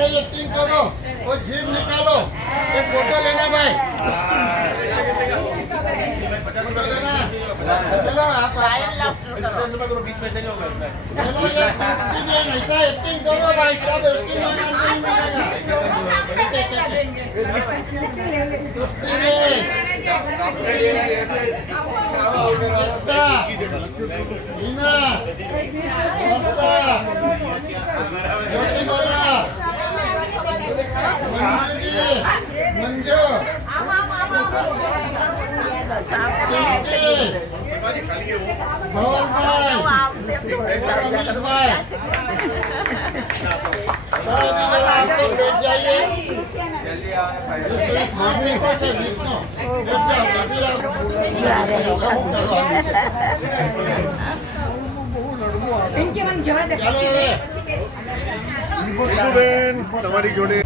ऐसा ही एक्टिंग करो और जीभ निकालो, एक फोटो लेना भाई, फोटो लेना। चलो आप बीच में चलो चलो ये कुर्सी में ऐसा एक्टिंग करो भाई, सब एक्टिंग नहीं मिलेगा। कुर्सी में एकता, हीना, ममता, ज्योति बोला, मंजू, भवन भाई, रमेश भाई, आप लोग बैठ जाइए। विष्णु બેન તમારી જોડે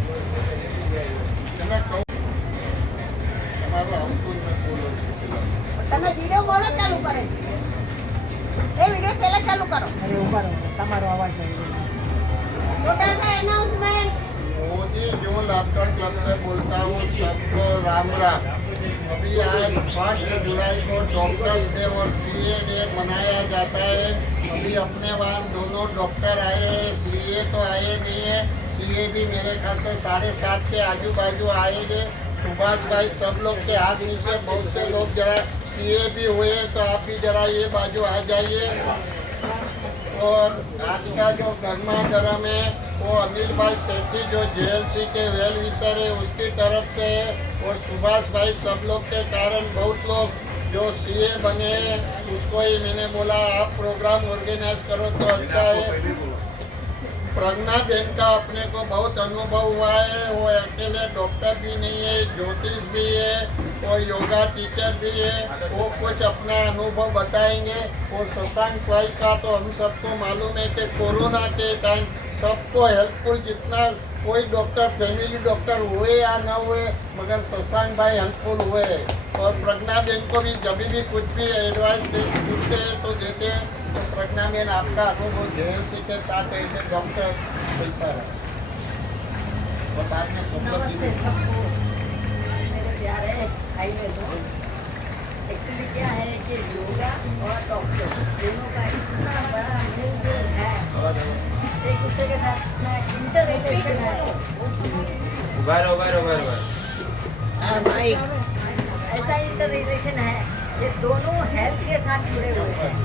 તમે વિડિયો બોલો ચાલુ કરે એ વિડિયો પહેલા ચાલુ કરો અરે ઉભા રહો તમારો અવાજ નહીં छोटा सा अनाउंसमेंट मोदी जो लैपटॉप क्लब से बोलता हूँ सबको राम राम। अभी आज 5 जुलाई को डॉक्टर्स डे और सीए डे मनाया जाता है। अभी अपने वहाँ दोनों डॉक्टर आए, सीए तो आए नहीं है, सीए भी मेरे ख्याल से 7:30 के आजू बाजू आएंगे। सुभाष भाई सब लोग के हाथ नीचे, बहुत से लोग जरा सीए भी हुए तो आप भी जरा ये बाजू आ जाइए। और आज का जो गर्मा गर्म है वो अनिल भाई सेठी जो जेएलसी के वेल विशर है उसकी तरफ से है। और सुभाष भाई सब लोग के कारण बहुत लोग जो सीए बने हैं उसको ही मैंने बोला आप प्रोग्राम ऑर्गेनाइज करो तो अच्छा है। प्रज्ञा बेन का अपने को बहुत अनुभव हुआ है, वो अकेले डॉक्टर भी नहीं है, ज्योतिष भी है और योगा टीचर भी है, वो कुछ अपना अनुभव बताएंगे। और शशांक भाई का तो हम सबको मालूम है कि कोरोना के टाइम सबको हेल्पफुल, जितना कोई डॉक्टर फैमिली डॉक्टर हुए या न हुए मगर शशांक भाई हेल्पफुल हुए। और प्रज्ञा बेन को भी जब भी कुछ भी एडवाइस पूछते हैं तो देते हैं। तो प्रज्ञा बेन आपका अनुभव जेएलसी के साथ ऐसे डॉक्टर कैसा है और बाद में सब लोग नमस्ते सबको मेरे प्यारे भाई बहनों। एक्चुअली क्या है कि योगा और डॉक्टर दोनों का इतना बड़ा मेलजोल है, एक दूसरे के साथ इंटर रिलेशन है। ऐसा इंटर रिलेशन है ये दोनों हेल्थ के साथ जुड़े हुए हैं।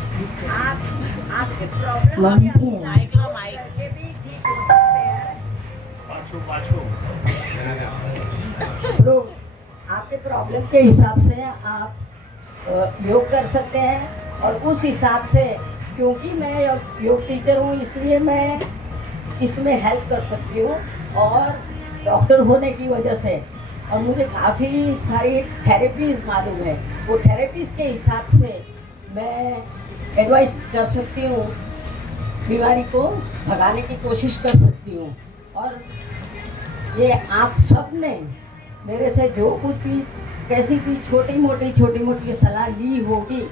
आपके प्रॉब्लम के भी ठीक हो सकते हैं। तो आपके प्रॉब्लम के हिसाब से आप योग कर सकते हैं। और उस हिसाब से क्योंकि मैं योग टीचर हूँ इसलिए मैं इसमें हेल्प कर सकती हूँ। और डॉक्टर होने की वजह से और मुझे काफ़ी सारी थेरेपीज़ मालूम है, वो थेरेपीज़ के हिसाब से मैं एडवाइस कर सकती हूँ, बीमारी को भगाने की कोशिश कर सकती हूँ। और ये आप सब ने मेरे से जो कुछ भी कैसी भी छोटी मोटी सलाह ली होगी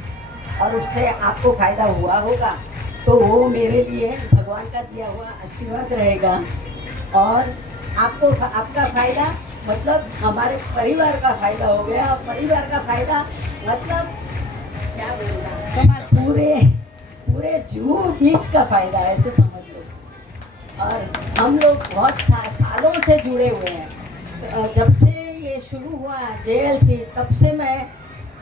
और उससे आपको फ़ायदा हुआ होगा तो वो मेरे लिए भगवान का दिया हुआ आशीर्वाद रहेगा। और आपको आपका फ़ायदा मतलब हमारे परिवार का फ़ायदा हो गया। और परिवार का फ़ायदा मतलब क्या बोलना, पूरे जीव बीच का फ़ायदा ऐसे समझ लो। और हम लोग बहुत सालों से जुड़े हुए हैं। जब से ये शुरू हुआ जेएलसी तब से मैं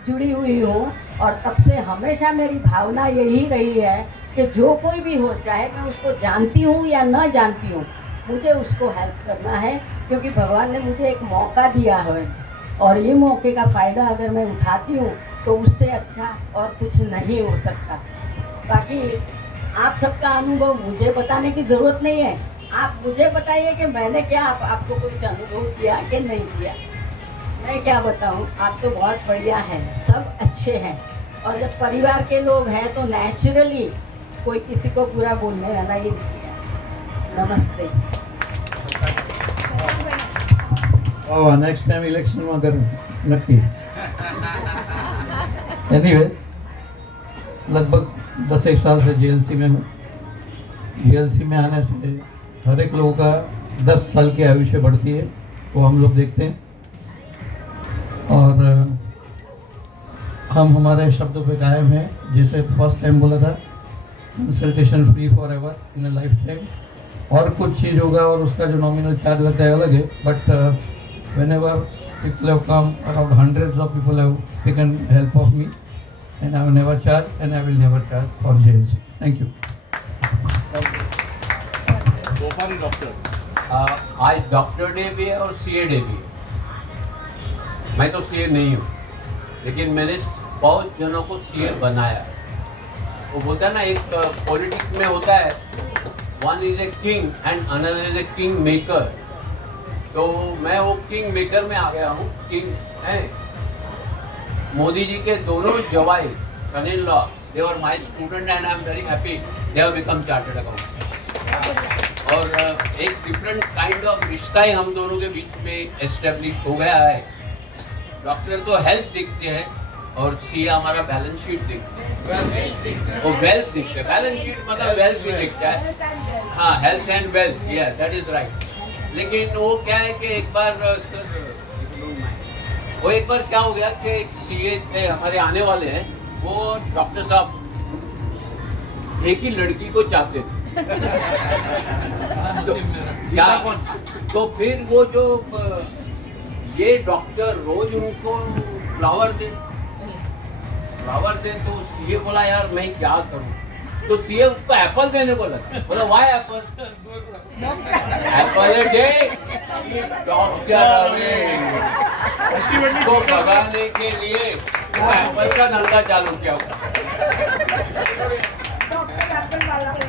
जुड़ी हुई हूँ। और तब से हमेशा मेरी भावना यही रही है कि जो कोई भी हो, चाहे मैं उसको जानती हूँ या न जानती हूँ, मुझे उसको हेल्प करना है। क्योंकि भगवान ने मुझे एक मौका दिया है और ये मौके का फ़ायदा अगर मैं उठाती हूँ तो उससे अच्छा और कुछ नहीं हो सकता। बाकी आप सबका अनुभव मुझे बताने की ज़रूरत नहीं है। आप मुझे बताइए कि मैंने क्या आपको कुछ अनुभव किया कि नहीं किया। मैं क्या बताऊँ, आप तो बहुत बढ़िया हैं, सब अच्छे हैं। और जब परिवार के लोग हैं तो नेचुरली कोई किसी को बुरा बोलने वाला ही नहीं है। नमस्ते। नेक्स्ट टाइम इलेक्शन में अगर नक्की। एनीवेज लगभग 10 एक साल से जेएलसी में हूँ। जेएलसी में आने से हर एक लोगों का 10 साल की आयु से बढ़ती है, वो हम लोग देखते हैं। और हम हमारे शब्दों पे कायम हैं, जैसे फर्स्ट टाइम बोला था, consultation free for ever in a life time. और कुछ चीज़ होगा और उसका जो नॉमिनल चार्ज लगता है अलग है, but when ever people have come, around hundreds of people have taken help of me, and I will never charge and I will never charge for jails. Thank you. तोफानी doctor. आज doctor day भी है और CA day भी है। मैं तो CA नहीं हूँ, लेकिन मैंने बहुत जनों को सीए बनाया। वो बोलता है ना, एक पॉलिटिक्स में होता है, one is a king and another is a king maker. तो मैं वो किंग मेकर में आ गया हूँ। किंग है मोदी जी के दोनों जवाई, son in law, they were my student and I am very happy they have become chartered accountant. और एक डिफरेंट काइंड ऑफ रिश्ता ही हम दोनों के बीच में एस्टेब्लिश हो गया है। डॉक्टर तो हेल्थ देखते हैं और सीए हमारा बैलेंस शीट देखते हैं, वो वेल्थ देखते हैं। बैलेंस शीट मतलब वेल्थ भी देखता है, हाँ, हेल्थ एंड वेल्थ, या दैट इज राइट। लेकिन वो क्या है कि एक बार क्या हो गया कि सीए थे हमारे आने वाले हैं, वो डॉक्टर साहब एक ही लड़की को चाहते थे। तो फिर वो जो ये डॉक्टर रोज उनको फ्लावर दे, तो सीए बोला यार मैं क्या करूं, तो सीए उसको एप्पल देने को लगा। बोला Y Apple? Apple day doctor उसको भगाने के लिए एप्पल का धंधा चालू किया हुआ,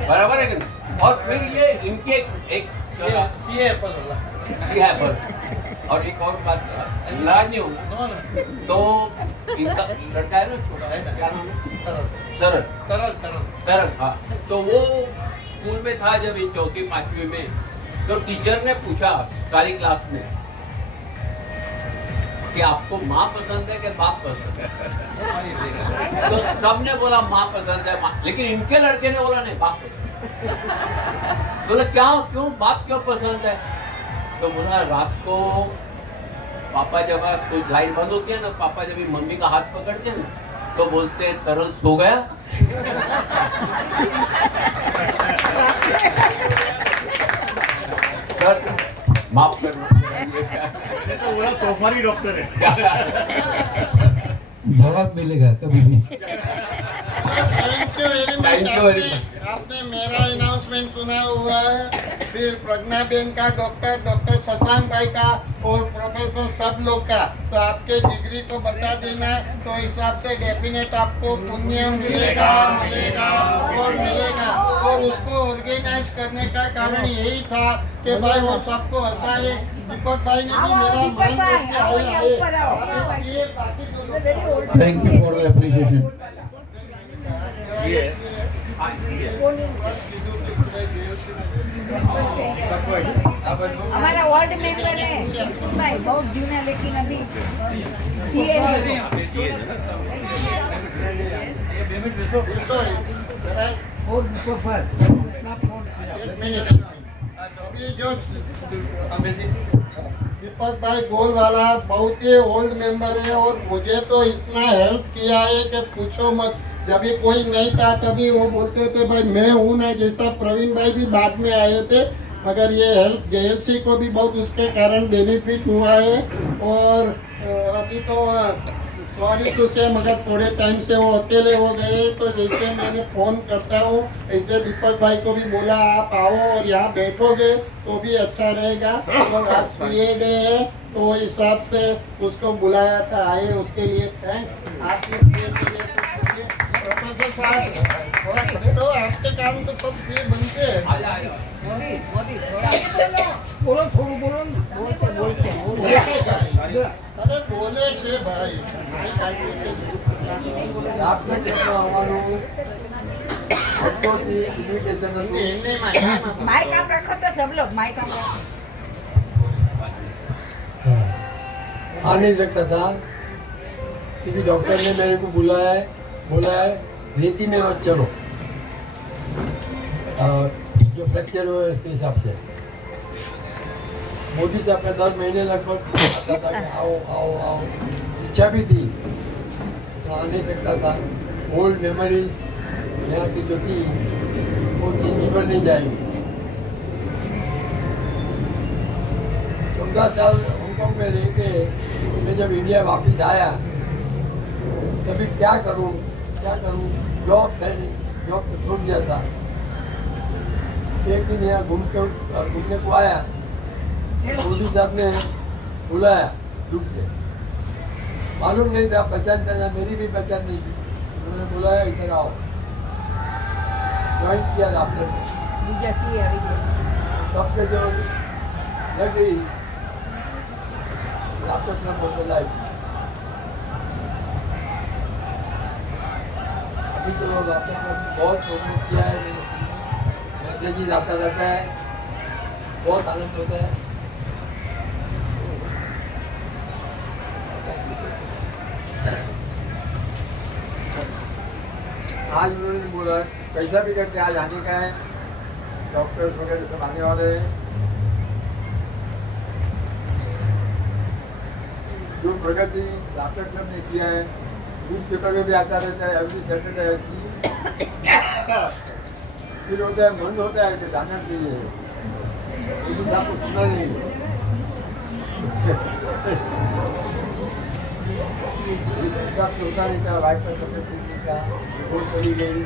बराबर है कि नहीं? और फिर ये इनके एक सीए एप्पल वाला। सी एप्पल। और एक और बात, नाराज नहीं होगा, तो इनका लड़का है ना छोटा, क्या नाम है? तरल। हाँ, तो वो स्कूल में था जब ये 4वीं 5वीं में, तो टीचर ने पूछा सारी क्लास में कि आपको माँ पसंद है कि बाप पसंद है? तो सबने बोला माँ पसंद है, लेकिन इनके लड़के ने बोला नहीं, बाप पसंद। बोला क्यों बाप क्यों पसंद है? तो बोला रात को पापा जब लाइट बंद होती है ना, पापा जब मम्मी का हाथ पकड़ते हैं ना, तो बोलते हैं तरल सो गया। सर माफ करना, तो बड़ा तोफानी डॉक्टर है। जवाब मिलेगा कभी भी। Thank you very much. आपने मेरा अनाउंसमेंट सुना हुआ है, फिर प्रज्ञा बेन का, डॉक्टर शशांक भाई का और प्रोफेसर सब लोग का, तो आपके डिग्री को बता देना, तो हिसाब से डेफिनेट आपको पुण्य मिलेगा। और उसको ऑर्गेनाइज करने का कारण यही था कि भाई वो सबको हंसाए। दीपक भाई ने भी मेरा मन रोक के आए। Thank you for the appreciation. हमारा वार्ड मेंबर है भाई, बहुत जूना, लेकिन अभी सीए अभी जो दीपक भाई गोल वाला बहुत ही ओल्ड मेंबर है, और मुझे तो इतना हेल्प किया है कि पूछो मत। जब भी कोई नहीं था तभी वो बोलते थे भाई मैं हूँ ना, जैसा प्रवीण भाई भी बाद में आए थे, मगर ये हेल्प जेएलसी को भी बहुत उसके कारण बेनिफिट हुआ है। और अभी तो सॉरी टू से, मगर थोड़े टाइम से वो अकेले हो गए, तो जैसे मैंने फ़ोन करता हूँ ऐसे दीपक भाई को भी बोला आप आओ और यहाँ बैठोगे तो भी अच्छा रहेगा। और आज सीए डे है तो हिसाब से उसको बुलाया था, आए, उसके लिए थैंक्स। आपके सीए के लिए प्रोफेसर साहब थोड़ा खड़े रहो, आपके काम तो सब सीए बनते हैं। अरे बोले छे भाई, माइक आप रखो तो सब लोग माइक आप रखो। आ नहीं सकता था क्योंकि डॉक्टर ने मेरे को बोला है नीति में मत चलो, जो फ्रैक्चर हुआ है उसके हिसाब से। मोदी साहब का 10 महीने लगभग आता था कि आओ आओ आओ, इच्छा भी थी, तो आ नहीं सकता था। ओल्ड मेमोरीज यहाँ की जो थी वो जिंदगी भर नहीं जाएगी। 14 साल हांगकांग में रह के मैं जब इंडिया वापस आया तभी क्या करूं, जॉब है नहीं, जॉब तो छोड़ दिया था। एक दिन यहाँ घूमने को आया, मोदी साहब ने बुलाया दुख से, मालूम नहीं था, पहचानता था, मेरी भी पहचान नहीं थी। उन्होंने बुलाया इधर आओ, ज्वाइन किया डॉक्टर ने। तब से जो लग गई लैपटॉप नंबर लाइफ। अभी तो लैपटॉप में बहुत प्रोग्रेस किया है, मैंने मैसेजेस आता रहता है, बहुत आनंद होता है। आज उन्होंने बोला कैसा भी करके आज आने का है, डॉक्टर्स वगैरह सब आने वाले हैं। जो प्रगति लैपटॉप क्लब ने किया है, न्यूज़पेपर में भी आता रहता है, एवरी सैटरडे ऐसी फिर होता है, मन होता है कि जाना चाहिए, लेकिन आपको सुना नहीं। हिसाब से होता नहीं था, वाइफ का तबियत नहीं था, वो चली गई,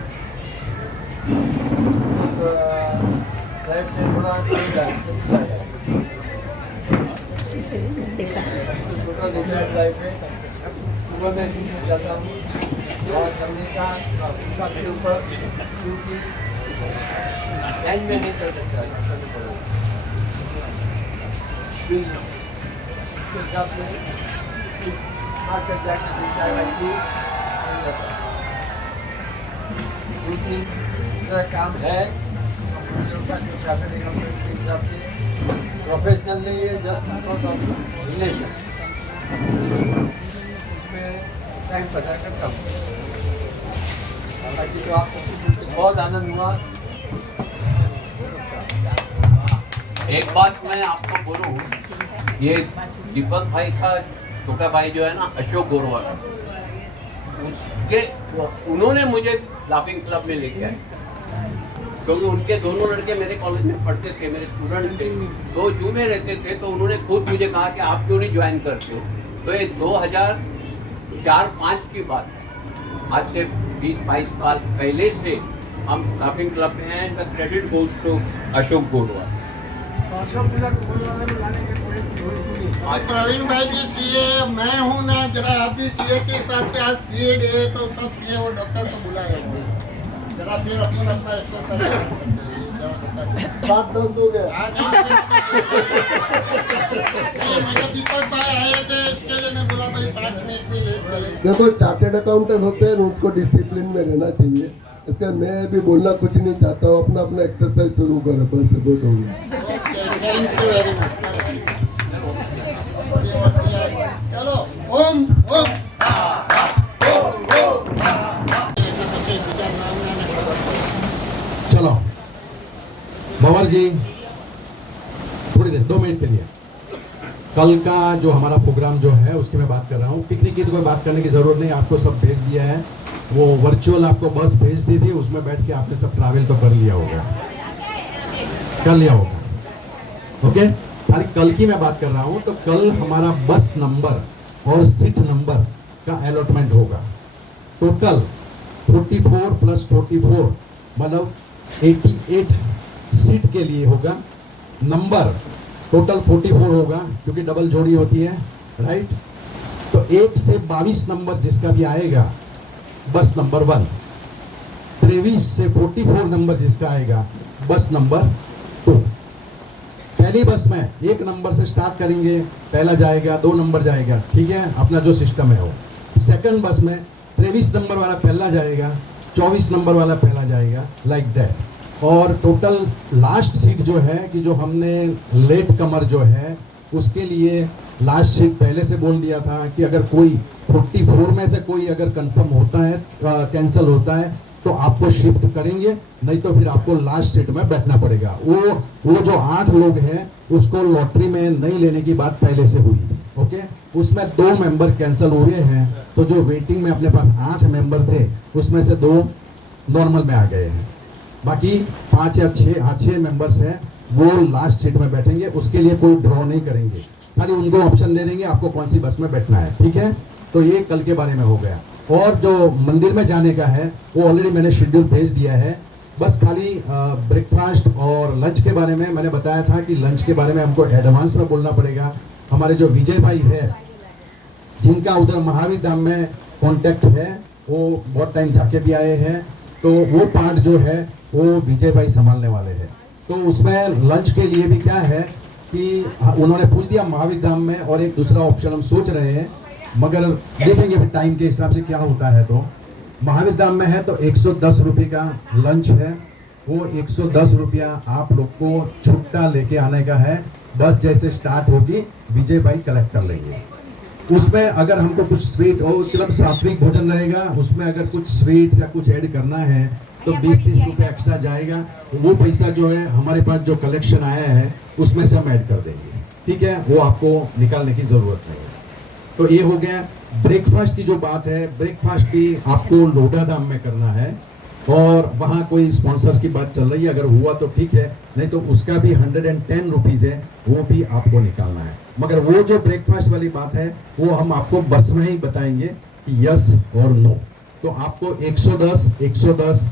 लाइफ में थोड़ा लाइफ में सुबह में जाता हूँ और करने का के ऊपर, क्योंकि टाइम में नहीं चल सकता, हिसाब से मार्केट जाके चाय रखी काम है। हिसाब से प्रोफेशनल नहीं है, जस्ट बिकॉज ऑफ रिलेशन उसमें टाइम पता करता हूँ। हालांकि तो आपको बहुत आनंद हुआ। एक बात मैं आपको बोलूं, ये दीपक भाई का छोटा भाई जो है ना, अशोक गोरवाल, उसके उन्होंने मुझे लाफिंग क्लब में लेके आए, क्योंकि उनके दोनों लड़के मेरे कॉलेज में पढ़ते थे, मेरे स्टूडेंट थे, तो जू में रहते थे। तो उन्होंने खुद मुझे कहा कि आप क्यों नहीं ज्वाइन करते हो। तो ये 2004-05 की बात है, आज से 20-22 साल पहले से हम लाफिंग क्लब में हैं। The credit goes to Ashok Gorwal. आज प्रवीण भाई भी सीए, मैं हूँ ना, जरा आप भी सीए के हिसाब से आज सीए डे है, तो सब सीए और डॉक्टर को बुलाए, जरा फिर अपना एक्सरसाइज सात दस हो गया। मेरे दीपक भाई आए थे, इसके लिए मैं बोला भाई 5 मिनट में लेट चले। देखो चार्टेड अकाउंटेंट होते हैं, उनको डिसिप्लिन में रहना चाहिए। इसका मैं भी बोलना कुछ नहीं चाहता हूँ, अपना अपना एक्सरसाइज शुरू करो, बस बहुत हो गया। Thank you very much. चलो ओम ओम चलो भंवर जी, थोड़ी देर 2 मिनट के लिए, कल का जो हमारा प्रोग्राम जो है उसकी मैं बात कर रहा हूँ। पिकनिक की तो कोई बात करने की ज़रूरत नहीं, आपको सब भेज दिया है। वो वर्चुअल आपको बस भेज दी थी, उसमें बैठ के आपने सब ट्रैवल तो कर लिया होगा। ओके, खाली कल की मैं बात कर रहा हूँ। तो कल हमारा बस नंबर और सीट नंबर का अलॉटमेंट होगा। टोटल 44 + 44 मतलब 88 सीट के लिए होगा। नंबर टोटल 44 होगा, क्योंकि डबल जोड़ी होती है, राइट। तो 1 से 22 नंबर जिसका भी आएगा, बस नंबर 1। 23 से 44 नंबर जिसका आएगा, बस नंबर 2। पहली बस में 1 नंबर से स्टार्ट करेंगे, पहला जाएगा, 2 नंबर जाएगा, ठीक है, अपना जो सिस्टम है वो। सेकंड बस में 23 नंबर वाला पहला जाएगा, 24 नंबर वाला पहला जाएगा, लाइक दैट। और टोटल लास्ट सीट जो है कि जो हमने लेट कमर जो है उसके लिए लास्ट सीट पहले से बोल दिया था कि अगर कोई 44 में से कोई अगर कंफर्म होता है, कैंसिल होता है, तो आपको शिफ्ट करेंगे, नहीं तो फिर आपको लास्ट सीट में बैठना पड़ेगा। वो जो 8 लोग हैं उसको लॉटरी में नहीं लेने की बात पहले से हुई थी, ओके। उसमें 2 मेंबर कैंसिल हुए हैं, तो जो वेटिंग में अपने पास 8 मेंबर थे उसमें से 2 नॉर्मल में आ गए हैं। बाकी 5 या 6 मेंबर्स हैं वो लास्ट सीट में बैठेंगे। उसके लिए कोई ड्रॉ नहीं करेंगे, खाली उनको ऑप्शन दे देंगे आपको कौन सी बस में बैठना है, ठीक है। तो ये कल के बारे में हो गया। और जो मंदिर में जाने का है वो ऑलरेडी मैंने शेड्यूल भेज दिया है। बस खाली ब्रेकफास्ट और लंच के बारे में मैंने बताया था कि लंच के बारे में हमको एडवांस में बोलना पड़ेगा। हमारे जो विजय भाई है जिनका उधर महावीर धाम में कॉन्टेक्ट है, वो बहुत टाइम जाके भी आए हैं, तो वो पार्ट जो है वो विजय भाई संभालने वाले हैं। तो उसमें लंच के लिए भी क्या है कि उन्होंने पूछ दिया महावीर धाम में, और एक दूसरा ऑप्शन हम सोच रहे हैं, मगर देखेंगे फिर टाइम के हिसाब से क्या होता है। तो महावीर धाम में है तो 110 रुपये का लंच है, वो 110 रुपया आप लोग को छुट्टा लेके आने का है। बस जैसे स्टार्ट होगी विजय भाई कलेक्ट कर लेंगे। उसमें अगर हमको कुछ स्वीट और मतलब सात्विक भोजन रहेगा, उसमें अगर कुछ स्वीट या कुछ ऐड करना है तो 20-30 रुपये एक्स्ट्रा जाएगा। वो पैसा जो है हमारे पास जो कलेक्शन आया है उसमें से हम ऐड कर देंगे, ठीक है। वो आपको निकालने की ज़रूरत नहीं है। तो ये हो गया। ब्रेकफास्ट की जो बात है, ब्रेकफास्ट भी आपको लोढ़ा धाम में करना है, और वहाँ कोई स्पॉन्सर्स की बात चल रही है, अगर हुआ तो ठीक है, नहीं तो उसका भी 110 रुपीज़ है, वो भी आपको निकालना है। मगर वो जो ब्रेकफास्ट वाली बात है वो हम आपको बस में ही बताएंगे कि यस और नो। तो आपको 110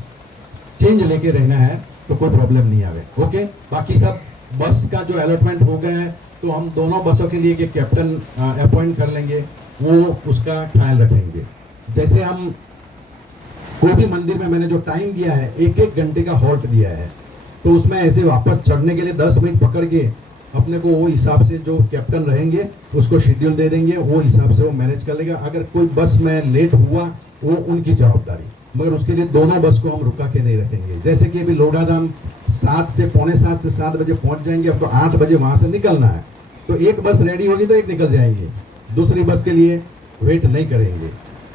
चेंज लेके रहना है तो कोई प्रॉब्लम नहीं आवे, ओके। बाकी सब बस का जो अलॉटमेंट हो गया है, तो हम दोनों बसों के लिए एक कैप्टन अपॉइंट कर लेंगे, वो उसका ख्याल रखेंगे। जैसे हम कोई भी मंदिर में मैंने जो टाइम दिया है 1-1 घंटे का हॉल्ट दिया है, तो उसमें ऐसे वापस चढ़ने के लिए 10 मिनट पकड़ के अपने को वो हिसाब से जो कैप्टन रहेंगे उसको शेड्यूल दे देंगे, वो हिसाब से वो मैनेज कर लेगा। अगर कोई बस में लेट हुआ वो उनकी जवाबदारी, मगर उसके लिए दोनों बस को हम रुका के नहीं रखेंगे। जैसे कि अभी लोढ़ा धाम 7 से पौने 7 से 7 बजे पहुंच जाएंगे, अब तो 8 बजे वहां से निकलना है, तो एक बस रेडी होगी तो एक निकल जाएंगे, दूसरी बस के लिए वेट नहीं करेंगे,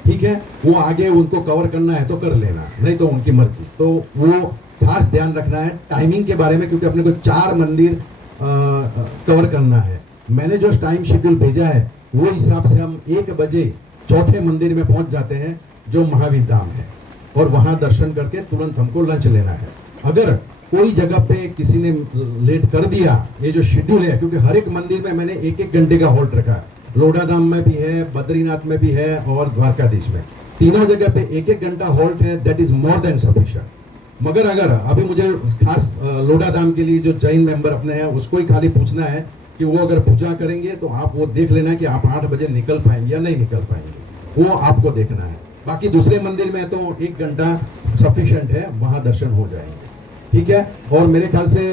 ठीक है। वो आगे उनको कवर करना है तो कर लेना, नहीं तो उनकी मर्जी। तो वो खास ध्यान रखना है टाइमिंग के बारे में, क्योंकि अपने को 4 मंदिर कवर करना है। मैंने जो टाइम शेड्यूल भेजा है वो हिसाब से हम 1 बजे चौथे मंदिर में पहुंच जाते हैं जो महावीर धाम है, और वहां दर्शन करके तुरंत हमको लंच लेना है। अगर कोई जगह पे किसी ने लेट कर दिया, ये जो शेड्यूल है, क्योंकि हर एक मंदिर में मैंने 1-1 घंटे का हॉल्ट रखा है, लोढ़ा धाम में भी है, बद्रीनाथ में भी है, और द्वारकाधीश में, तीनों जगह पे 1-1 घंटा हॉल्ट है। That is more than sufficient. मगर अगर अभी मुझे खास लोढ़ा धाम के लिए जो जैन मेंबर अपने हैं उसको ही खाली पूछना है कि वो अगर पूजा करेंगे तो आप वो देख लेना कि आप 8 बजे निकल पाएंगे या नहीं निकल पाएंगे, वो आपको देखना है। बाकी दूसरे मंदिर में तो 1 घंटा सफिशिएंट है, वहाँ दर्शन हो जाएंगे, ठीक है। और मेरे ख्याल से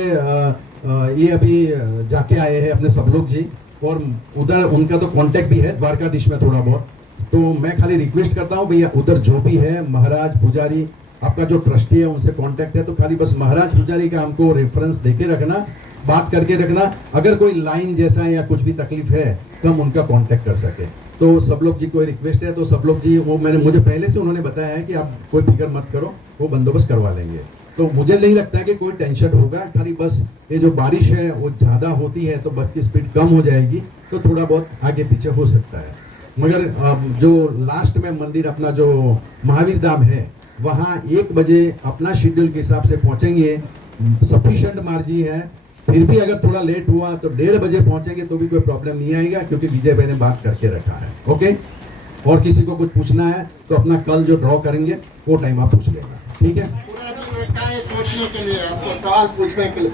ये अभी जाके आए हैं अपने सब लोग जी, और उधर उनका तो कांटेक्ट भी है द्वारकाधीश में थोड़ा बहुत। तो मैं खाली रिक्वेस्ट करता हूँ भैया, उधर जो भी है महाराज पुजारी, आपका जो ट्रस्टी है उनसे कांटेक्ट है, तो खाली बस महाराज पुजारी का हमको रेफरेंस देके रखना, बात करके रखना। अगर कोई लाइन जैसा या कुछ भी तकलीफ है तो हम उनका कांटेक्ट कर सके। तो सब लोग जी कोई रिक्वेस्ट है तो सब लोग जी, वो मुझे पहले से उन्होंने बताया है कि आप कोई फिक्र मत करो, वो बंदोबस्त करवा लेंगे। तो मुझे नहीं लगता है कि कोई टेंशन होगा, खाली बस ये जो बारिश है वो ज़्यादा होती है तो बस की स्पीड कम हो जाएगी, तो थोड़ा बहुत आगे पीछे हो सकता है। मगर जो लास्ट में मंदिर अपना जो महावीर धाम है, वहाँ 1 बजे अपना शेड्यूल के हिसाब से पहुँचेंगे, सफिशिएंट मार्जिन है। फिर भी अगर थोड़ा लेट हुआ तो 1:30 बजे पहुँचेंगे तो भी कोई प्रॉब्लम नहीं आएगा, क्योंकि विजय भाई ने बात करके रखा है, ओके। और किसी को कुछ पूछना है तो अपना कल जो ड्रॉ करेंगे वो टाइम आप पूछ लेना, ठीक है। सोचने के लिए, आपको सवाल पूछने के लिए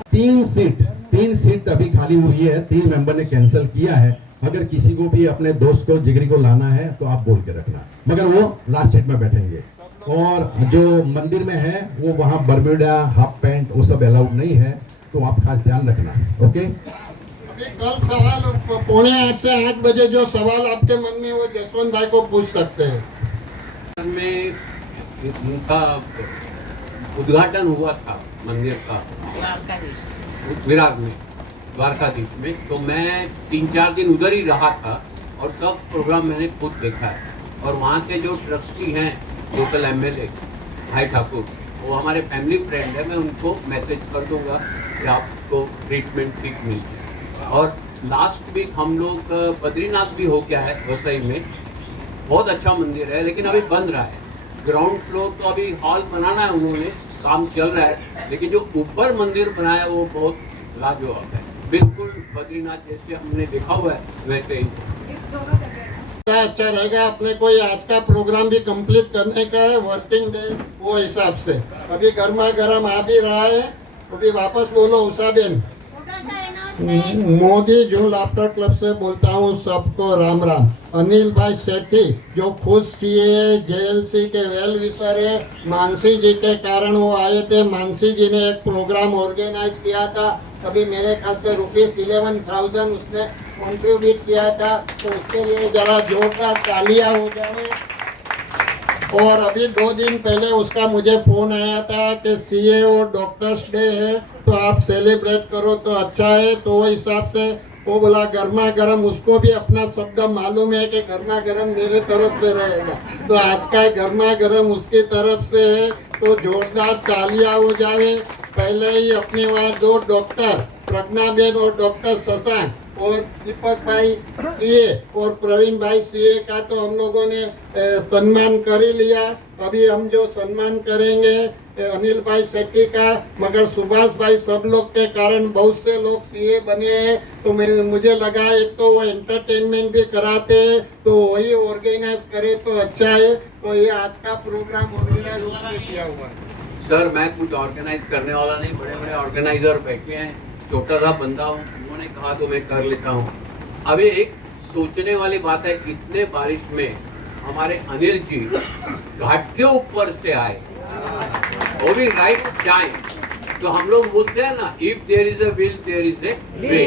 3 सीट अभी खाली हुई है, 3 मेंबर ने कैंसिल किया है। अगर किसी को भी अपने दोस्त को जिगरी को लाना है तो आप बोल के रखना, मगर वो लास्ट सीट में बैठेंगे। और जो मंदिर में है वो वहाँ बरम्यूडा, हाफ पैंट वो सब अलाउड नहीं है, तो आप खास ध्यान रखना, ओके। कल सवाल 7:45 से 8 बजे जो सवाल आपके मन में वो जसवंत भाई को पूछ सकते हैं। में उनका उद्घाटन हुआ था मंदिर का विराट में, द्वारकाधीश में, तो मैं 3-4 दिन उधर ही रहा था और सब प्रोग्राम मैंने खुद देखा है। और वहाँ के जो ट्रस्टी हैं लोकल MLA, भाई ठाकुर, वो हमारे फैमिली फ्रेंड है, मैं उनको मैसेज कर दूंगा कि आपको ट्रीटमेंट ठीक मिल जाए। और लास्ट वीक हम लोग बद्रीनाथ भी हो गया है वसई में, बहुत अच्छा मंदिर है, लेकिन अभी बन रहा है। ग्राउंड फ्लोर तो अभी हॉल बनाना है, उन्होंने काम चल रहा है, लेकिन जो ऊपर मंदिर बनाया वो बहुत लाजवाब है, बिल्कुल बद्रीनाथ जैसे हमने देखा हुआ है वैसे ही। अच्छा रहेगा। अपने को ये आज का प्रोग्राम भी कंप्लीट करने का है, वर्किंग डे वो हिसाब से। अभी गर्मा गर्म आ भी रहा है, अभी वापस बोलो उषा बेन। मोदी जून लाफ्टर क्लब से बोलता हूँ सबको राम राम। अनिल भाई सेठी जो खुद सीए जेएलसी के वेल विशर है, मानसी जी के कारण वो आए थे। मानसी जी ने एक प्रोग्राम ऑर्गेनाइज किया था, अभी मेरे ख्याल से ₹11,000 उसने कंट्रीब्यूट किया था, तो उसके लिए जरा जोरदार तालियां हो जाए। और अभी 2 दिन पहले उसका मुझे फोन आया था कि सीए और डॉक्टर्स डे है तो आप सेलिब्रेट करो तो अच्छा है। तो वो हिसाब से वो बोला गर्मा गर्म, उसको भी अपना शब्द मालूम है कि गर्मा गर्म मेरे तरफ से रहेगा, तो आज का गर्मा गर्म उसकी तरफ से है, तो जोरदार तालियां हो जाए। पहले ही अपने वहाँ 2 डॉक्टर प्रज्ञाबेन और डॉक्टर शशांक और दीपक भाई सीए और प्रवीण भाई सीए का तो हम लोगों ने सम्मान कर ही लिया। अभी हम जो सम्मान करेंगे अनिल भाई शेट्टी का, मगर सुभाष भाई सब लोग के कारण बहुत से लोग सीए बने हैं, तो मुझे लगा एक तो वो एंटरटेनमेंट भी कराते हैं तो वही ऑर्गेनाइज करे तो अच्छा है। तो ये आज का प्रोग्राम ऑर्गेनाइज उसने किया हुआ है। सर मैं कुछ ऑर्गेनाइज करने वाला नहीं, बड़े बड़े ऑर्गेनाइजर बैठे हैं, छोटा सा बंदा हूँ, उन्होंने कहा तो मैं कर लेता हूँ। अभी एक सोचने वाली बात है, इतने बारिश में हमारे अनिल जी घाट के ऊपर से आए, वो भी राइट टाइम। तो हम लोग बोलते हैं ना, if there is a will there is a way,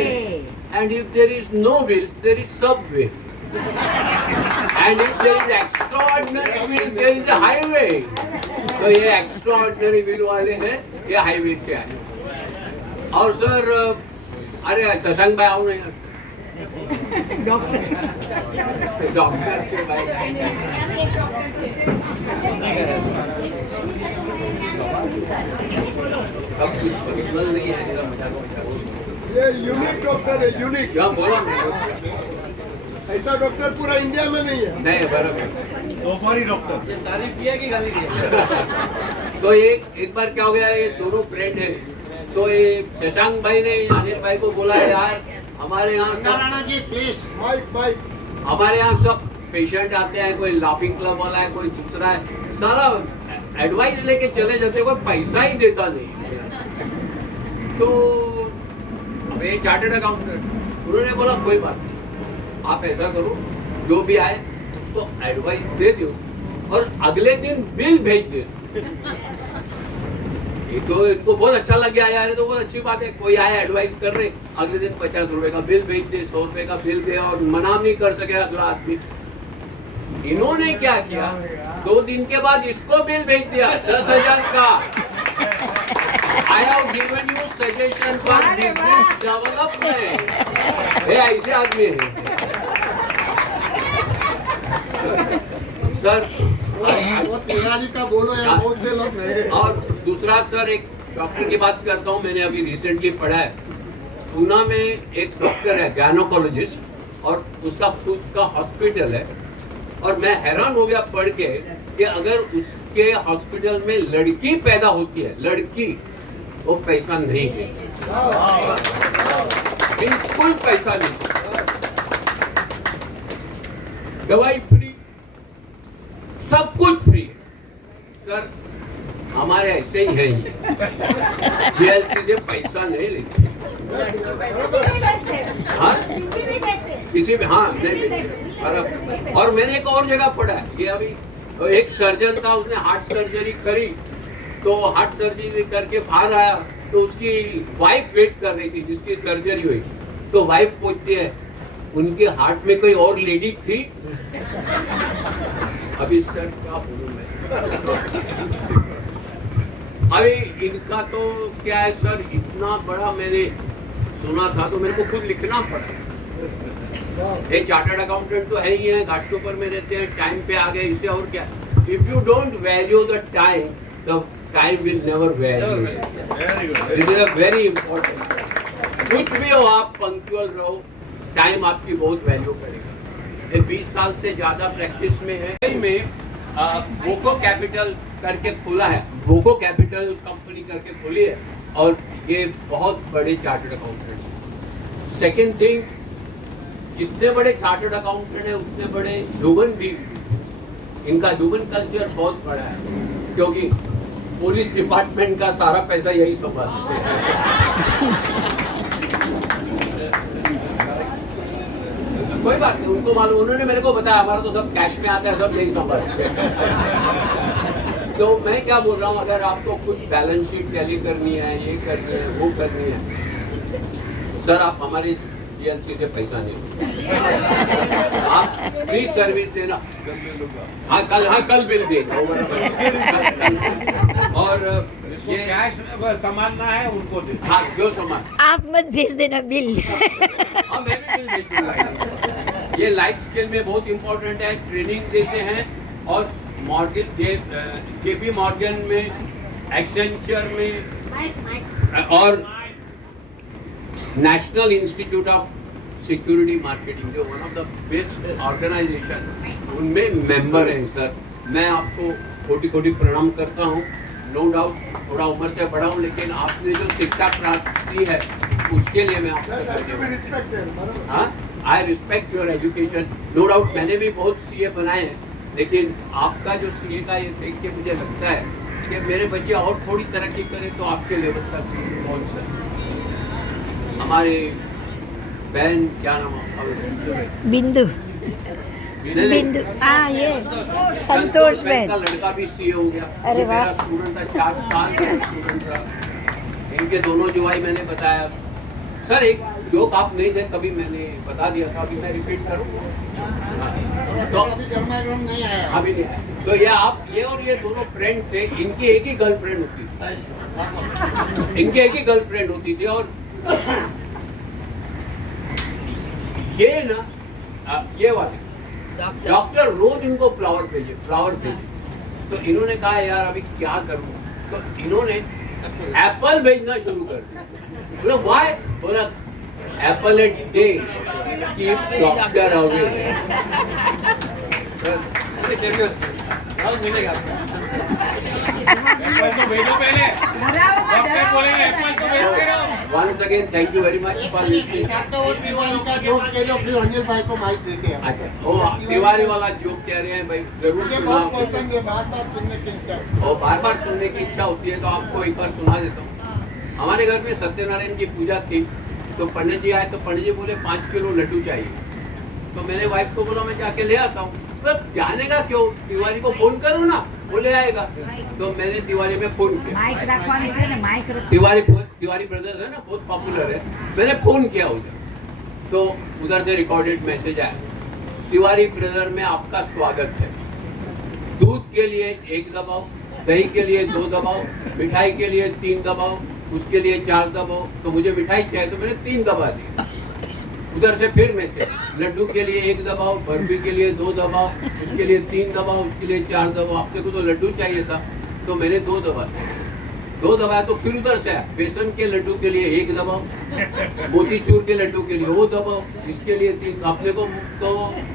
and if there is no will there is subway, and if there is extraordinary will there is a highway. तो ये extraordinary will वाले हैं, ये highway से आए। और sir अरे शशांक भाई आओ नहीं, डॉक्टर से भाई सब कुछ पॉसिबल नहीं है, मेरा मजाक। ये यूनिक डॉक्टर है, यूनिक। क्या बोला, ऐसा डॉक्टर पूरा इंडिया में नहीं है। नहीं बराबर तोफारी डॉक्टर। ये तारीफ किया कि गाली दी? तो एक बार क्या हो गया, ये दोनों फ्रेंड है, तो ये शशांक भाई ने अनिल भाई को बोला यार हमारे यहाँ सब जी प्लीज माइक हमारे यहाँ सब पेशेंट आते हैं, कोई लाफिंग क्लब वाला है, कोई दूसरा है, सारा एडवाइस लेके चले जाते, कोई पैसा ही देता नहीं। तो अब ये चार्टर्ड अकाउंटेंट उन्होंने बोला कोई बात नहीं, आप ऐसा करो जो भी आए उसको एडवाइस दे दो और अगले दिन बिल भेज दे। ये तो इनको बहुत अच्छा लग गया यार, ये तो बहुत अच्छी बात है, कोई आया एडवाइस कर रहे, अगले दिन 50 रुपए का बिल भेज दे, 100 रुपए का बिल दे, और मना नहीं कर सके अगला आदमी। इन्होंने क्या किया, 2 दिन के बाद इसको बिल भेज दिया 10,000 का। I have given you suggestion for business development। ये ऐसे आदमी है सर। वो तिवारी का बोलो यार, बहुत से लोग रहे। और दूसरा सर, एक डॉक्टर की बात करता हूँ, मैंने अभी रिसेंटली पढ़ा है, पूना में एक डॉक्टर है गायनोकोलॉजिस्ट, और उसका खुद का हॉस्पिटल है, और मैं हैरान हो गया पढ़ के कि अगर उसके हॉस्पिटल में लड़की पैदा होती है, लड़की, वो पैसा नहीं देती, बिल्कुल पैसा नहीं, दवाई फ्री, सब कुछ फ्री है। सर हमारे ऐसे ही हैं, बीएलसी से पैसा नहीं लेते। हाँ किसी भी, हाँ नहीं। और मैंने एक और जगह पढ़ा है, ये अभी एक सर्जन था, उसने हार्ट सर्जरी करी, तो हार्ट सर्जरी करके बाहर आया, तो उसकी वाइफ वेट कर रही थी जिसकी सर्जरी हुई, तो वाइफ पूछती है उनके हार्ट में कोई और लेडी थी? अभी सर क्या बोलूं मैं, अभी इनका तो क्या है सर, इतना बड़ा मैंने सुना था तो मेरे को खुद लिखना पड़ा। एक चार्टर्ड अकाउंटेंट तो है ही है, घाट के ऊपर में रहते हैं, टाइम पे आ गए, इसे और क्या। If you don't value the time तो time will never value. This is a very important. कुछ भी हो आप पंक्चुअल रहो, टाइम आपकी बहुत वैल्यू करेगा। ये 20 साल से ज्यादा प्रैक्टिस में है। में वोको कैपिटल करके खुला है, वोको कैपिटल कंपनी करके खुली है और ये बहुत बड़े चार्टर्ड अकाउंटेंट। सेकेंड थिंग, जितने बड़े चार्टर्ड अकाउंटेंट है उतने बड़े ह्यूमन बीइंग, इनका ह्यूमन कल्चर बहुत बड़ा है, क्योंकि पुलिस डिपार्टमेंट का सारा पैसा यही संभालते हैं। कोई बात नहीं, उनको मालूम, उन्होंने मेरे को बताया हमारा तो सब कैश में आता है, सब यही संभालते हैं। तो मैं क्या बोल रहा हूँ, अगर आपको कुछ बैलेंस शीट टैली करनी है, ये करनी है, वो करनी है, सर आप हमारे GLC से पैसा नहीं, आप फ्री सर्विस देना। हाँ कल बिल देना। और ये कैश संभालना है उनको दे। हाँ जो सामान आप मत भेज देना बिल। हाँ मैं भी बिल भेज दूंगा। ये लाइफ स्किल में बहुत इम्पोर्टेंट है, ट्रेनिंग देते हैं। और JP मॉर्गन में, एक्सेंचर में और national institute of security marketing, जो one of the best organisation, उनमें मेंबर हैं सर। मैं आपको कोटि प्रणाम करता हूँ। नो डाउट थोड़ा उम्र से बड़ा हूँ, लेकिन आपने जो शिक्षा प्राप्त की है उसके लिए मैं आपको हाँ I respect your education. No doubt मैंने भी बहुत CA बनाए हैं, लेकिन आपका जो CA का ये देख के मुझे लगता है कि मेरे बच्चे और थोड़ी तरक्की करें तो आपके लेवल तक पहुँच सकते। हमारे बहन क्या नाम है? बिंदु। बिंदु हाँ ये संतोष बहन का लड़का भी CA हो गया। अरे वाह। मेरा स्टूडेंट था, 4 साल का स्टूडेंट था। इनके दोनों जुआई मैंने बताया। सर एक जोक आप नहीं थे कभी, मैंने बता दिया था, अभी मैं रिपीट करूँ। तो अभी गर्मा-गर्म नहीं आया। अभी नहीं आया। तो ये आप ये और ये दोनों फ्रेंड थे, इनकी एक ही गर्लफ्रेंड होती थी, इनकी एक ही गर्लफ्रेंड होती थी। और ये ना ये वाले डॉक्टर रोज इनको फ्लावर भेजे। तो इन्होंने कहा यार अभी क्या करूं, तो इन्होंने एप्पल भेजना शुरू कर दिया। बोला व्हाई? बोला Apple a day keep doctor away. मिलेगा तो भेजो पहले, डॉक्टर बोलेंगे एप्पल तो भेजते रहो। Once again thank you very much for listening. तो वो तिवारी का जोक कह दो, फिर अनिल भाई को माइक देते हैं। अच्छा वो तिवारी वाला जोक कह रहे हैं भाई, जरूर मुझे सुनाओ। बहुत पसंद है, बार-बार सुनने की इच्छा है। और बार सुनने की इच्छा होती है, तो आपको एक बार सुना देता हूँ। हमारे घर में सत्यनारायण की पूजा थी, तो पंडित जी आए, तो पंडित जी बोले 5 किलो लड्डू चाहिए। तो मैंने वाइफ को बोला मैं जाके ले आता हूँ। तो जाने का क्यों, तिवारी को फोन करो ना, वो ले आएगा। तो मैंने तिवारी में फोन किया। तिवारी ब्रदर्स है ना, बहुत पॉपुलर है। मैंने फोन किया उधर, तो उधर से रिकॉर्डेड मैसेज आया, तिवारी ब्रदर में आपका स्वागत है। दूध के लिए 1 दबाओ, दही के लिए 2 दबाओ, मिठाई के लिए 3 दबाओ, उसके लिए 4 दबाओ। तो मुझे मिठाई चाहिए, तो मैंने 3 दबा दी। उधर से फिर मैसेज, लड्डू के लिए 1 दबाओ, बर्फी के लिए 2 दबाओ, उसके लिए 3 दबाओ, उसके लिए 4 दबाओ। आपसे को तो लड्डू चाहिए था, तो मैंने 2 दबाया। तो फिर उधर से आया, बेसन के लड्डू के लिए 1 दबाओ, मोतीचूर के लड्डू के लिए वो दबाओ, इसके लिए 3। आपने को तो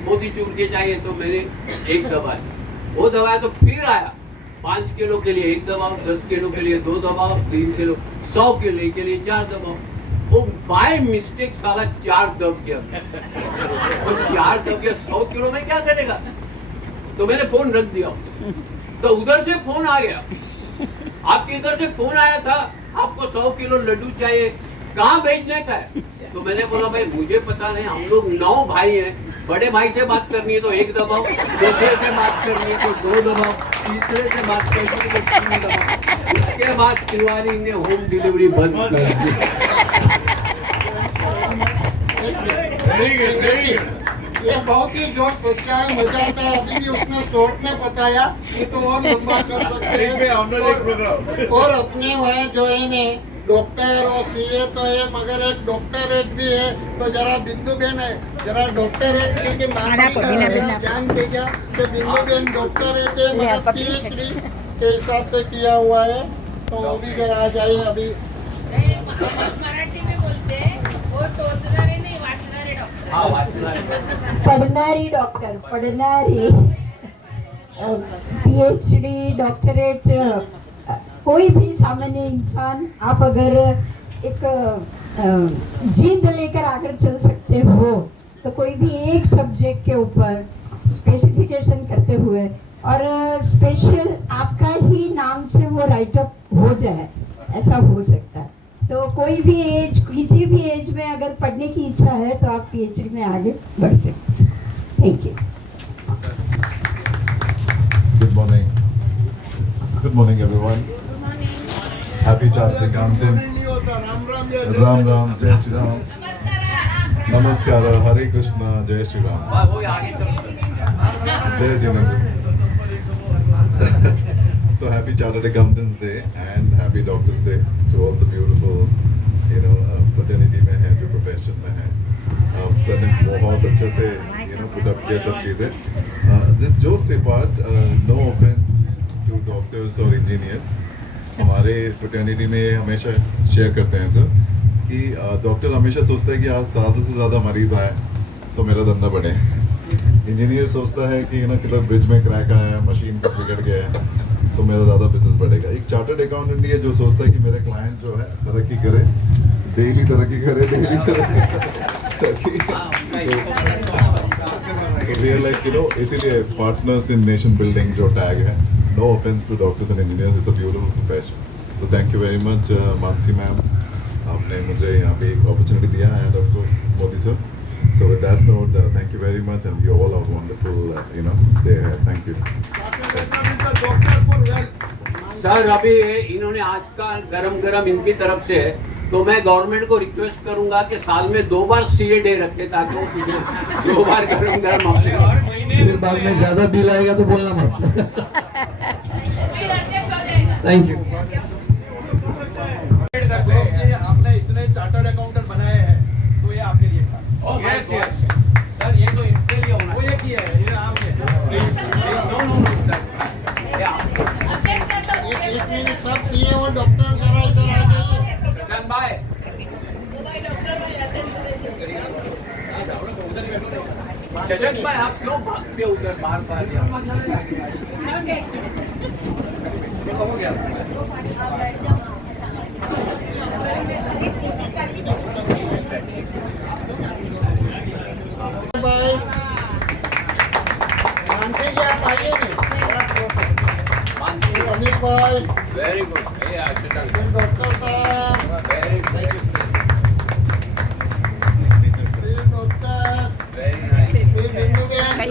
मोतीचूर के चाहिए, तो मैंने 1 दबाया। वो दबाया तो फिर आया, 5 किलो के लिए 1 दबाओ, 10 किलो के लिए 2 दबाओ, 3 किलो, 100 किलो के लिए 4 दबाओ। वो बाय मिस्टेक साला 4 दब गया। वो 4 दब गया, 100 किलो में क्या करेगा? तो मैंने फोन रख दिया। तो उधर से फोन आ गया, आपके इधर से फोन आया था, आपको 100 किलो लड्डू चाहिए, कहाँ भेजने का है? तो मैंने बोला भाई मुझे पता नहीं, हम लोग 9 भाई हैं। बड़े भाई से बात करनी है तो 1 दबाओ, दूसरे से बात करनी है तो 2 दबाओ, तीसरे से बात करनी है तो 3 दबाओ। उसके बाद तिवारी ने होम डिलीवरी बंद कर दी। ये बहुत ही जोक सच्चा है, मजा आता है। अभी भी उसने शॉर्ट में बताया, ये तो और लंबा कर सकते हैं। और अपने वहाँ जो है ने डॉक्टर और CA तो है, मगर एक डॉक्टरेट भी है। तो जरा बिंदु बहन है, जरा डॉक्टरेट क्योंकि ध्यान देगा कि बिंदु बहन डॉक्टरेट है, मगर PhD के हिसाब से किया हुआ है, तो वो भी जरा आ जाइए अभी। मराठी में बोलते वो टोचणारे नाही वाचणारे डॉक्टर. हाँ वाचना पढ़नारी डॉक्टर, पढ़नारी पीएचडी, डॉक्टरेट, कोई भी सामान्य इंसान, आप अगर एक जिद लेकर आकर चल सकते हो तो कोई भी एक सब्जेक्ट के ऊपर स्पेसिफिकेशन करते हुए और स्पेशल आपका ही नाम से वो राइटअप हो जाए, ऐसा हो सकता है। तो कोई भी एज, किसी भी एज में अगर पढ़ने की इच्छा है तो आप पीएचडी में आगे बढ़ सकते हैं। Thank you. Good morning. Good morning, everyone. Happy Chartered Accountant. Ram Ram, Jai Shri Ram. Namaskara, Hare Krishna, Jai Shri Ram. वो आगे चल Jai Jinendu. So happy Chartered Accountants Day and happy Doctors Day to all the beautiful, fraternity में है, जो profession में है. Sir ने बहुत अच्छे से put up किया सब चीज़ें. This jokes apart, no offense to doctors or engineers. हमारे fraternity में ये हमेशा शेयर करते हैं सर कि डॉक्टर हमेशा सोचता है कि आज 7 से ज़्यादा मरीज आए तो मेरा धंधा बढ़े. इंजीनियर सोचता है कि किधर ब्रिज में क्रैक आया है, मशीन का बिगड़ गया है तो मेरा ज़्यादा बिजनेस बढ़ेगा. एक चार्टर्ड अकाउंटेंट ये जो सोचता है कि मेरे क्लाइंट जो है तरक्की करे, डेली तरक्की करे, डेली तरक्की. So we are like, इसीलिए पार्टनर्स इन नेशन बिल्डिंग जो टैग है. No offense to doctors and engineers, it's a beautiful profession. So thank you very much, Mansi ma'am. आपने मुझे यहाँ पे एक opportunity दिया and of course Modi sir. So with that note, thank you very much and you all are wonderful, day ahead. Thank you. Sir अभी इन्होंने आज का गरम इनकी तरफ से है, तो मैं गवर्नमेंट को रिक्वेस्ट करूंगा कि साल में 2 बार सीए डे रखे ताकि वो 2 बार गरम फिर बाद में ज्यादा बिल आएगा तो बोलना मत. Thank you. आपने इतने चार्टर्ड अकाउंटेंट बनाए हैं तो ये आपके लिए खास. यस यस सर, ये तो इनके लिए होना वो ये किया है, ये आपने. No sir. एक मिनट, सब सीए और डॉक्टर जरा इधर आ जाइए. चंदन भाई चचन भाई आप क्यों भागते हो उधर बार हो गया. भाई मानसी जी आप आइए नहीं. अनिल भाई, वेरी गुड. डॉक्टर साहब, very good. Doctor, very nice. Bindu बहन,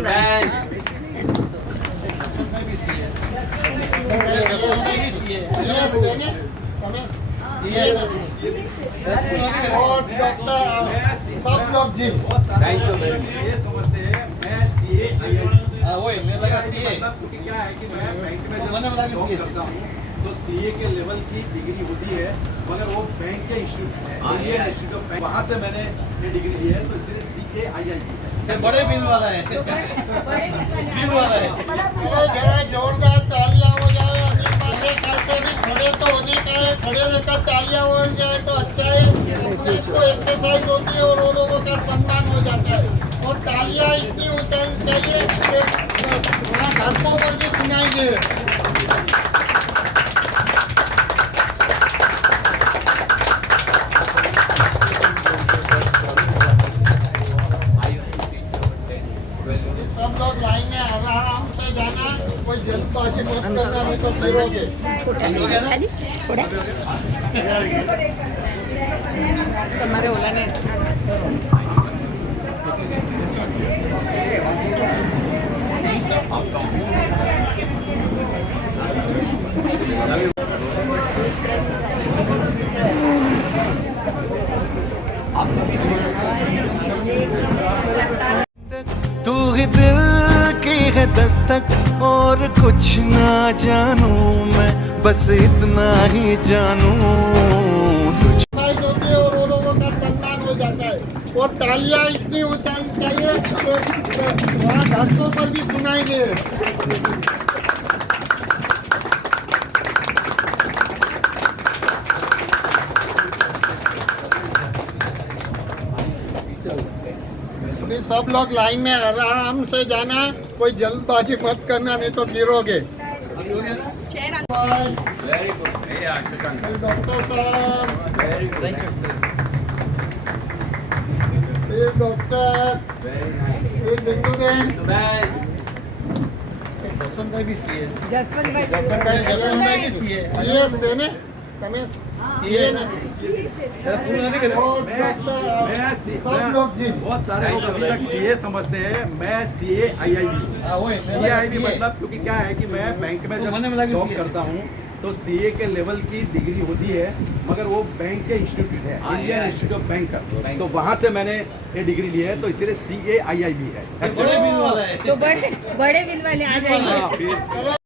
और डॉक्टर सब लोग जी. Thank you very much. ये समझते हैं मैं सीए मतलब क्योंकि क्या है कि मैं बैंक में जब जॉब करता हूँ तो सीए के लेवल की डिग्री होती है, मगर वो बैंक के इंस्टीट्यूट है, इंडियन इंस्टीट्यूट ऑफ बैंक, वहाँ से मैंने ये डिग्री ली है, तो इसलिए CAII है. बड़े बिल वाला है. बिल वाला है. जरा जोरदार तालियां हो जाए. अनिल पांडे कैसे भी खड़े तो होने का है, खड़े रहकर तालियां हो जाए तो अच्छा है. इसको एक्सरसाइज होती है और वो लोगों का सम्मान हो जाता है. और तालियां इतनी ऊंचाई चाहिए कि वहाँ घाटों पर भी सुनाई दे. सब लोग लाइन में आराम से जाना, कोई जल्दबाजी मत करना, नहीं तो फिरोगे. તમારે ઓલાને तू ही दिल की है दस्तक और कुछ ना जानू मैं, बस इतना ही जानू. एक्सरसाइज होती है और वो लोगों का सम्मान हो जाता है. और तालियां इतनी ऊंचाई चाहिए कि वहाँ घाटों पर भी सुनाई दे. सब लोग लाइन में आराम से जाना, कोई जल्दबाजी मत करना, नहीं तो गिरोगे। डॉक्टर साहब, डॉक्टर बिंदु बहन, बहुत सारे लोग अभी तक सीए समझते हैं, मैं सीए आईआईबी। सीए आईआईबी मतलब क्योंकि क्या है कि मैं बैंक में जब जॉब करता हूँ तो सीए के लेवल की डिग्री होती है, मगर वो बैंक के इंस्टीट्यूट है, इंडियन इंस्टीट्यूट ऑफ बैंक का, तो वहाँ से मैंने ये डिग्री ली है, तो इसीलिए सीए आईआईबी है। तो बड़े बिल वाले आ जाएंगे।